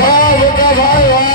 Vai, vai, vai, vai.